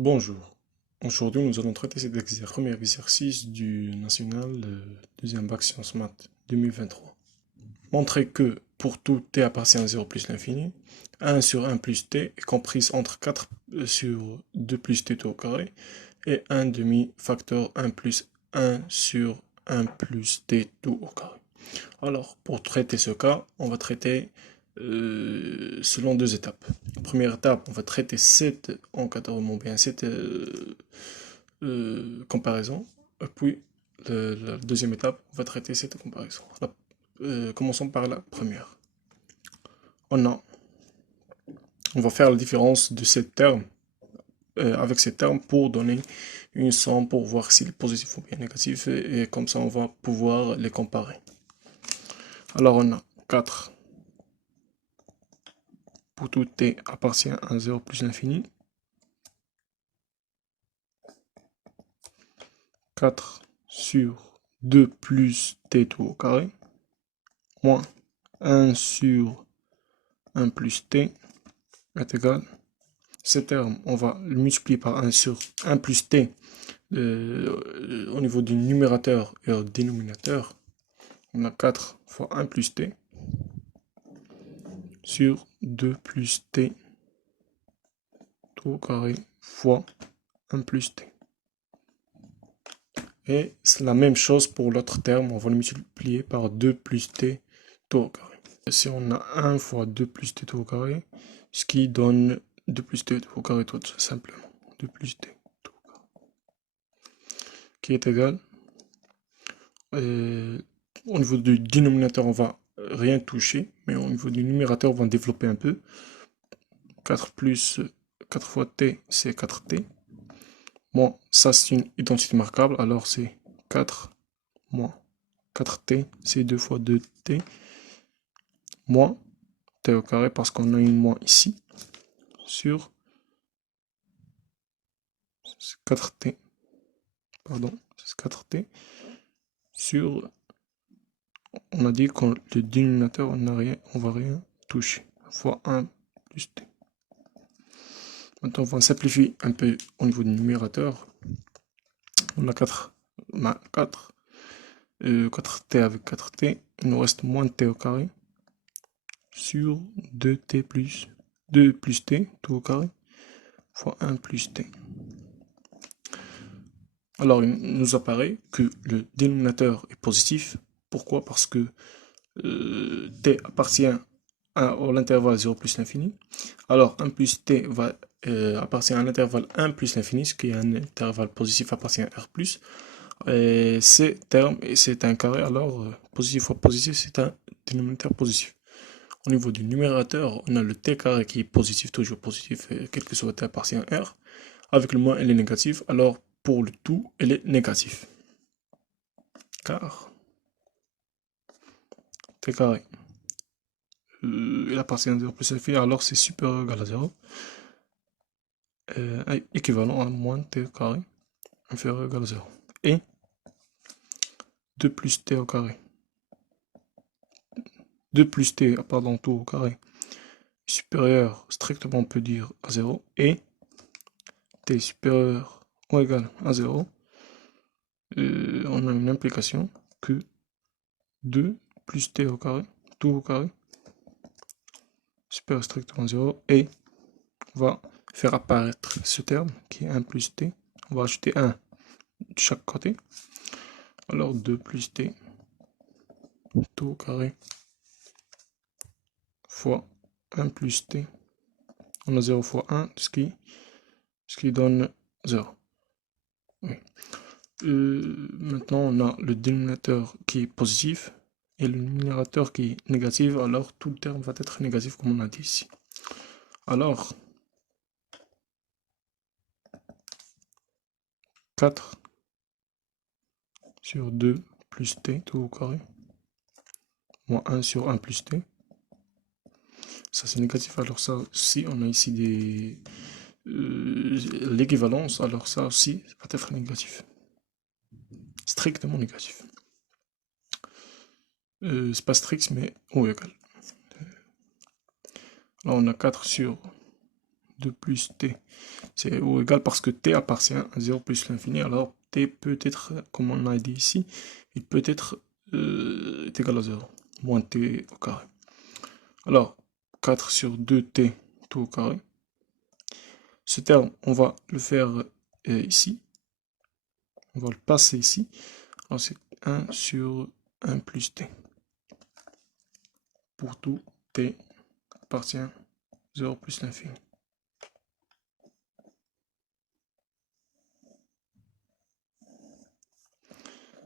Bonjour. Aujourd'hui, nous allons traiter cet premier exercice du national deuxième bac sciences maths 2023. Montrer que pour tout t appartient à 0 plus l'infini, 1 sur 1 plus t est comprise entre 4 sur 2 plus t tout au carré et 1 demi facteur 1 plus 1 sur 1 plus t tout au carré. Alors, pour traiter ce cas, on va traiter selon deux étapes. Première étape, on va traiter cette encadrement, bien cette comparaison. Et puis, la deuxième étape, on va traiter cette comparaison. Commençons par la première. On a, on va faire la différence de ces termes avec ces termes pour donner une somme pour voir s'il est positif ou bien négatif et comme ça on va pouvoir les comparer. Alors on a 4 pour tout t appartient à 0 plus l'infini. 4 sur 2 plus t tout au carré, moins 1 sur 1 plus t est égal. Ces termes, on va le multiplier par 1 sur 1 plus t au niveau du numérateur et au dénominateur. On a 4 fois 1 plus t sur 2 plus t tout au carré fois 1 plus t. Et c'est la même chose pour l'autre terme, on va le multiplier par 2 plus t tout au carré. Si on a 1 fois 2 plus t tout au carré, ce qui donne 2 plus t tout au carré tout simplement. 2 plus t tout au carré. Qui est égal. Au niveau du dénominateur, on va rien toucher, mais au niveau du numérateur, on va développer un peu. 4 plus 4 fois t, c'est 4t. Bon, ça c'est une identité marquable, alors c'est 4 moins 4t, c'est 2 fois 2t, moins t au carré, parce qu'on a une moins ici, sur 4t, pardon, c'est 4t, sur, on a dit que le dénominateur, on va rien toucher, fois 1 plus t. Maintenant, on va simplifier un peu au niveau du numérateur. On a 4, 4t avec 4t, il nous reste moins t au carré, sur 2t plus 2 plus t, tout au carré, fois 1 plus t. Alors, il nous apparaît que le dénominateur est positif. Pourquoi? Parce que t appartient à l'intervalle 0 plus l'infini. Alors, 1 plus t appartient à l'intervalle 1 plus l'infini, ce qui est un intervalle positif appartient à R+. Et ces termes, et c'est un carré, alors positif fois positif, c'est un dénominateur positif. Au niveau du numérateur, on a le t carré qui est positif, toujours positif, quel que soit t appartient à R. Avec le moins, elle est négative, alors pour le tout, elle est négative. Car t carré, il appartient à 0 plus l'infini, alors c'est supérieur ou égal à 0. Équivalent à moins t carré, inférieur ou égal à 0. Et 2 plus t au carré. 2 plus t, pardon, tout au carré, supérieur, strictement on peut dire à 0, et t supérieur ou égal à 0, on a une implication que 2 plus t au carré, tout au carré, supérieur strictement à 0, et on va faire apparaître ce terme qui est 1 plus t, on va ajouter 1 de chaque côté, alors 2 plus t, tout au carré, fois 1 plus t, on a 0 fois 1, ce qui donne 0. Oui. Maintenant, on a le dénominateur qui est positif et le numérateur qui est négatif, alors tout le terme va être négatif comme on a dit ici. Alors, 4 sur 2 plus t tout au carré, moins 1 sur 1 plus t. Ça c'est négatif, alors ça aussi, on a ici l'équivalence, alors ça aussi, ça va être négatif. Strictement négatif. C'est pas strict, mais ou égal. Là, on a 4 sur 2 plus t, c'est ou égal parce que t appartient à 0 plus l'infini, alors t peut être, comme on a dit ici, il peut être est égal à 0, moins t au carré. Alors, 4 sur 2t tout au carré. Ce terme, on va le faire ici. On va le passer ici. Alors, c'est 1 sur 1 plus t. Pour tout t appartient à 0 plus l'infini.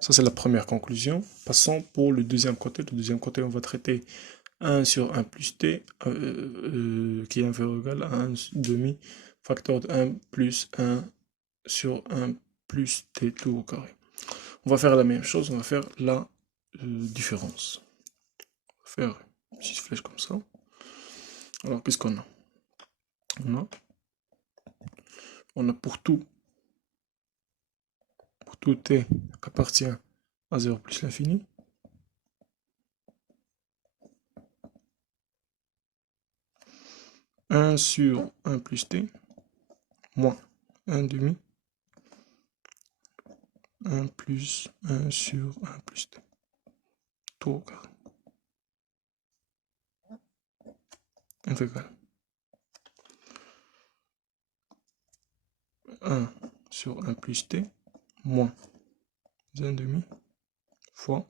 Ça, c'est la première conclusion. Passons pour le deuxième côté. Le deuxième côté, on va traiter 1 sur 1 plus t, qui est inférieur ou égal à 1 demi, facteur de 1 plus 1 sur 1 plus t tout au carré. On va faire la même chose, on va faire la différence. On va faire une petite flèche comme ça. Alors, qu'est-ce qu'on a? On a pour tout t appartient à 0 plus l'infini. Un sur 1 plus t, moins 1 demi, 1 plus 1 sur 1 plus t, tout au carré. Intégrale. 1 sur 1 plus t, moins 1 demi, fois,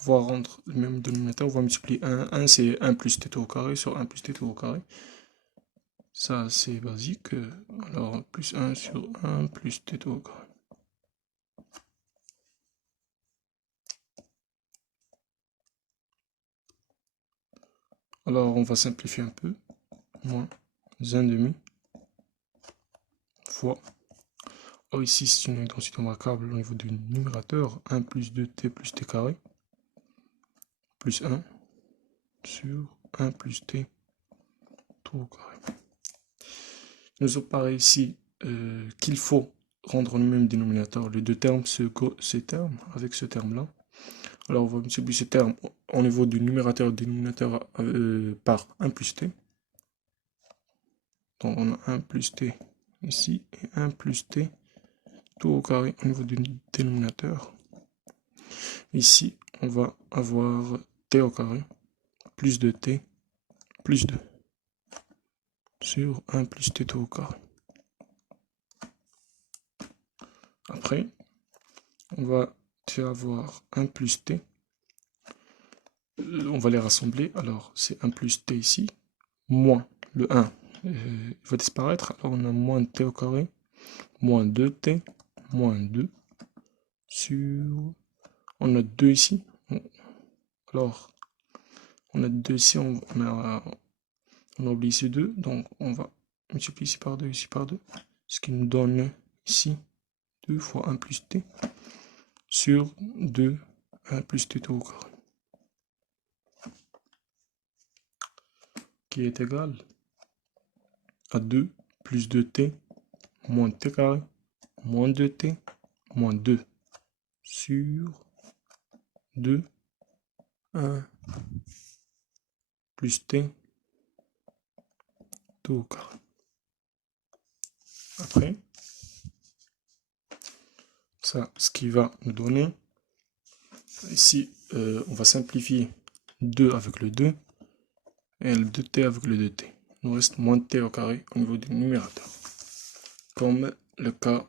on va rendre le même dénominateur, on va multiplier 1, 1 c'est 1 plus t tout au carré sur 1 plus t tout au carré. Ça c'est basique, alors plus 1 sur 1 plus t tout au carré. Alors on va simplifier un peu, moins 1 demi, fois, oh, ici c'est une identité remarquable au niveau du numérateur, 1 plus 2t plus t carré, plus 1 sur 1 plus t tout au carré. Il nous apparaît ici qu'il faut rendre le même dénominateur. Les deux termes ces termes avec ce terme-là. Alors on va multiplier ce terme au niveau du numérateur et du dénominateur par 1 plus t. Donc on a 1 plus t ici et 1 plus t tout au carré au niveau du dénominateur. Ici, on va avoir t au carré plus 2t plus 2 sur 1 plus t tout au carré. Après, on va avoir 1 plus t. On va les rassembler. Alors, c'est 1 plus t ici, moins le 1 il va disparaître. Alors, on a moins t au carré, moins 2t, moins 2 sur... On a 2 ici. Alors, on a 2 ici, on a oublié ces 2. Donc, on va multiplier ici par 2, ici par 2. Ce qui nous donne ici 2 fois 1 plus t sur 2, 1 plus t tout au carré. Qui est égal à 2 plus 2t moins t carré moins 2t moins 2 sur 2, 1 plus t tout au carré. Après, ça, ce qui va nous donner, ici, on va simplifier 2 avec le 2 et le 2t avec le 2t. Il nous reste moins t au carré au niveau du numérateur, comme le cas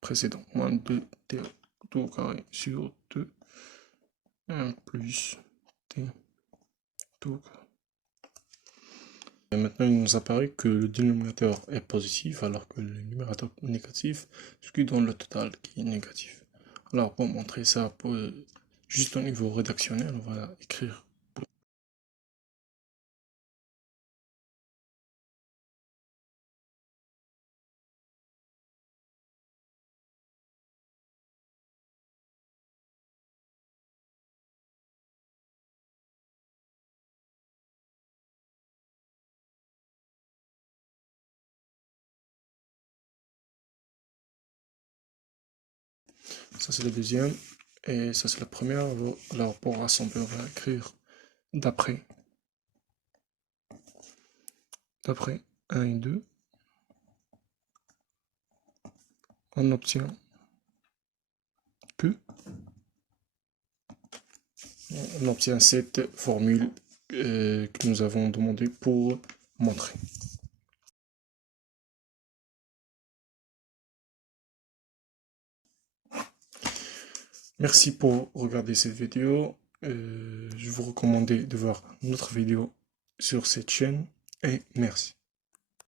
précédent. Moins 2t tout au carré sur 2, 1 plus t tout au carré. Et maintenant, il nous apparaît que le dénominateur est positif alors que le numérateur est négatif, ce qui donne le total qui est négatif. Alors, pour montrer ça juste au niveau rédactionnel, on va écrire. Ça, c'est le deuxième. Et ça, c'est la première. Alors, pour rassembler, on va écrire d'après. D'après 1 et 2, on obtient que on obtient cette formule que nous avons demandé pour montrer. Merci pour regarder cette vidéo. Je vous recommande de voir notre vidéo sur cette chaîne et merci.